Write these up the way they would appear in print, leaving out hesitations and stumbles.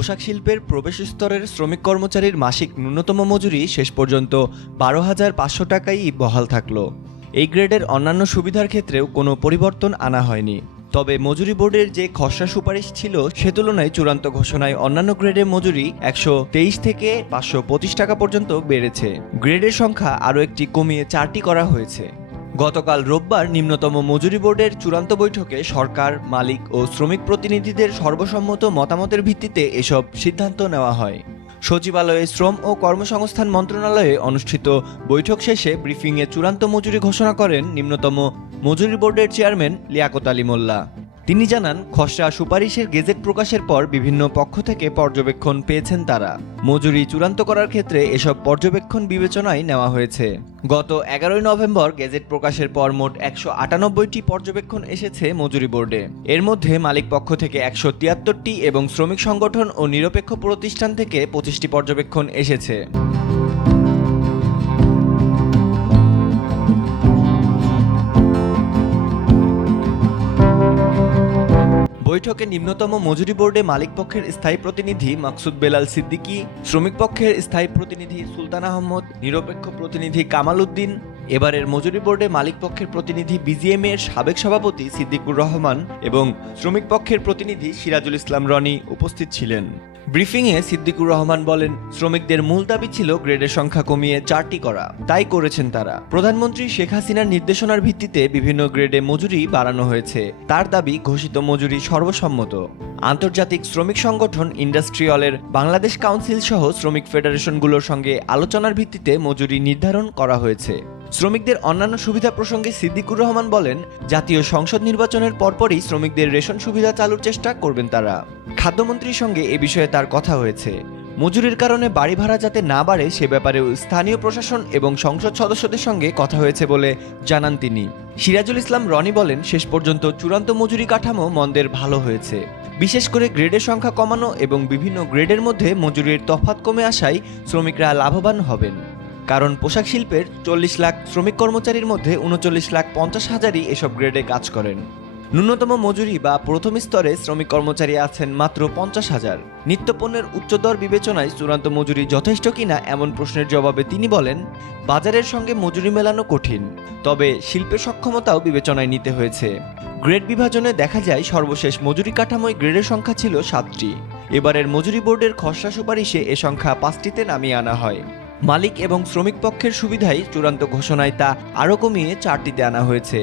পোশাক শিল্পের প্রবেশ স্তরের শ্রমিক কর্মচারীর মাসিক ন্যূনতম মজুরি শেষ পর্যন্ত 12,500 টাকাই বহাল থাকলো। এই গ্রেডের অন্যান্য সুবিধার ক্ষেত্রেও কোনো পরিবর্তন আনা হয়নি। তবে মজুরি বোর্ডের যে খসড়া সুপারিশ ছিল সে তুলনায় চূড়ান্ত ঘোষণায় অন্যান্য গ্রেডের মজুরি 123 থেকে 525 টাকা পর্যন্ত বেড়েছে। গ্রেডের সংখ্যা আরও একটি কমিয়ে 4টি করা হয়েছে। গতকাল রোববার নিম্নতম মজুরি বোর্ডের চূড়ান্ত বৈঠকে সরকার, মালিক ও শ্রমিক প্রতিনিধিদের সর্বসম্মত মতামতের ভিত্তিতে এসব সিদ্ধান্ত নেওয়া হয়। সচিবালয়ে শ্রম ও কর্মসংস্থান মন্ত্রণালয়ে অনুষ্ঠিত বৈঠক শেষে ব্রিফিংয়ে চূড়ান্ত মজুরি ঘোষণা করেন নিম্নতম মজুরি বোর্ডের চেয়ারম্যান লিয়াকত আলী মোল্লা। তিনি জানান, খসড়া সুপারিশের গেজেট প্রকাশের পর বিভিন্ন পক্ষ থেকে পর্যবেক্ষণ পেয়েছেন তারা। মজুরি চূড়ান্ত করার ক্ষেত্রে এসব পর্যবেক্ষণ বিবেচনায় নেওয়া হয়েছে। গত 11 নভেম্বর গেজেট প্রকাশের পর মোট 198টি পর্যবেক্ষণ এসেছে মজুরি বোর্ডে। এর মধ্যে মালিক পক্ষ থেকে 173টি এবং শ্রমিক সংগঠন ও নিরপেক্ষ প্রতিষ্ঠান থেকে 25টি পর্যবেক্ষণ এসেছে। বৈঠকে নিম্নতম মজুরি বোর্ডে মালিক পক্ষের স্থায়ী প্রতিনিধি মাকসুদ বেলাল সিদ্দিকী, শ্রমিক পক্ষের স্থায়ী প্রতিনিধি সুলতান আহমদ, নিরপেক্ষ প্রতিনিধি কামাল উদ্দিন, এবারের মজুরি বোর্ডে মালিক পক্ষের প্রতিনিধি বিজিএম এর সাবেক সভাপতি সিদ্দিকুর রহমান এবং শ্রমিক পক্ষের প্রতিনিধি সিরাজুল ইসলাম রনি উপস্থিত ছিলেন। ব্রিফিংয়ে সিদ্দিকুর রহমান বলেন, শ্রমিকদের মূল দাবি ছিল গ্রেডের সংখ্যা কমিয়ে 4টি করা, তাই করেছেন তারা। প্রধানমন্ত্রী শেখ হাসিনার নির্দেশনার ভিত্তিতে বিভিন্ন গ্রেডে মজুরি বাড়ানো হয়েছে। তার দাবি, ঘোষিত মজুরি সর্বসম্মত। আন্তর্জাতিক শ্রমিক সংগঠন ইন্ডাস্ট্রিয়ালের বাংলাদেশ কাউন্সিল সহ শ্রমিক ফেডারেশনগুলোর সঙ্গে আলোচনার ভিত্তিতে মজুরি নির্ধারণ করা হয়েছে। শ্রমিকদের অন্যান্য সুবিধা প্রসঙ্গে সিদ্দিকুর রহমান বলেন, জাতীয় সংসদ নির্বাচনের পরপরই শ্রমিকদের রেশন সুবিধা চালুর চেষ্টা করবেন তারা। খাদ্যমন্ত্রীর সঙ্গে এ বিষয়ে তার কথা হয়েছে। মজুরির কারণে বাড়ি ভাড়া যাতে না বাড়ে সে ব্যাপারেও স্থানীয় প্রশাসন এবং সংসদ সদস্যদের সঙ্গে কথা হয়েছে বলে জানান তিনি। সিরাজুল ইসলাম রনি বলেন, শেষ পর্যন্ত চূড়ান্ত মজুরি কাঠামো মন্দের ভালো হয়েছে। বিশেষ করে গ্রেডের সংখ্যা কমানো এবং বিভিন্ন গ্রেডের মধ্যে মজুরির তফাৎ কমে আসায় শ্রমিকরা লাভবান হবেন। কারণ পোশাক শিল্পের 40 লাখ শ্রমিক কর্মচারীর মধ্যে 39,50,000ই এসব গ্রেডে কাজ করেন। ন্যূনতম মজুরি বা প্রথম স্তরে শ্রমিক কর্মচারী আছেন মাত্র 50,000। নিত্যপণ্যের উচ্চদর বিবেচনায় চূড়ান্ত মজুরি যথেষ্ট কিনা এমন প্রশ্নের জবাবে তিনি বলেন, বাজারের সঙ্গে মজুরি মেলানো কঠিন, তবে শিল্পের সক্ষমতাও বিবেচনায় নিতে হয়েছে। গ্রেড বিভাজনে দেখা যায় সর্বশেষ মজুরি কাঠামোয় গ্রেডের সংখ্যা ছিল 7টি। এবারের মজুরি বোর্ডের খসড়া সুপারিশে এ সংখ্যা 5টিতে নামিয়ে আনা হয়। মালিক এবং শ্রমিক পক্ষের সুবিধায় চূড়ান্ত ঘোষণায় তা আরও কমিয়ে 4টিতে আনা হয়েছে।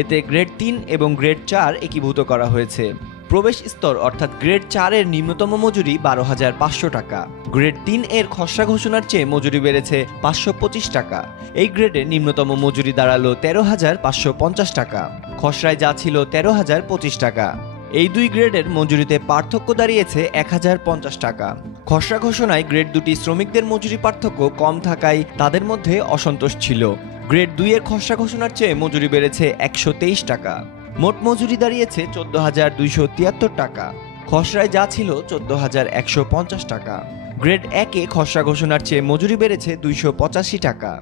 এতে গ্রেড 3 এবং গ্রেড 4 একীভূত করা হয়েছে। প্রবেশ স্তর অর্থাৎ গ্রেড 4 এর নিম্নতম মজুরি 12,500 টাকা। গ্রেড 3 এর খসড়া ঘোষণার চেয়ে মজুরি বেড়েছে 525 টাকা। এই গ্রেডে নিম্নতম মজুরি দাঁড়ালো 13,550 টাকা। খসড়ায় যা ছিল 13,025 টাকা। এই দুই গ্রেডের মজুরিতে পার্থক্য দাঁড়িয়েছে 1,050 টাকা। খসড়া ঘোষণায় গ্রেড 2টি শ্রমিকদের মজুরি পার্থক্য কম থাকায় তাদের মধ্যে অসন্তোষ ছিল। গ্রেড 2 এর খসড়া ঘোষণার চেয়ে মজুরি বেড়েছে 123 টাকা। মোট মজুরি দাঁড়িয়েছে 14,273 টাকা। খসড়ায় যা ছিল 14,150 টাকা। গ্রেড 1 এ খসড়া ঘোষণার চেয়ে মজুরি বেড়েছে 285 টাকা।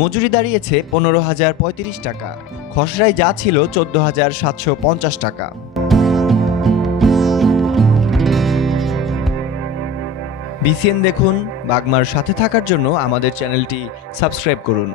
মজুরি দাঁড়িয়েছে 15,035 টাকা। খসড়ায় যা ছিল 14,750 টাকা। বিসিএন দেখুন। বাগমার সাথে থাকার জন্য আমাদের চ্যানেলটি সাবস্ক্রাইব করুন।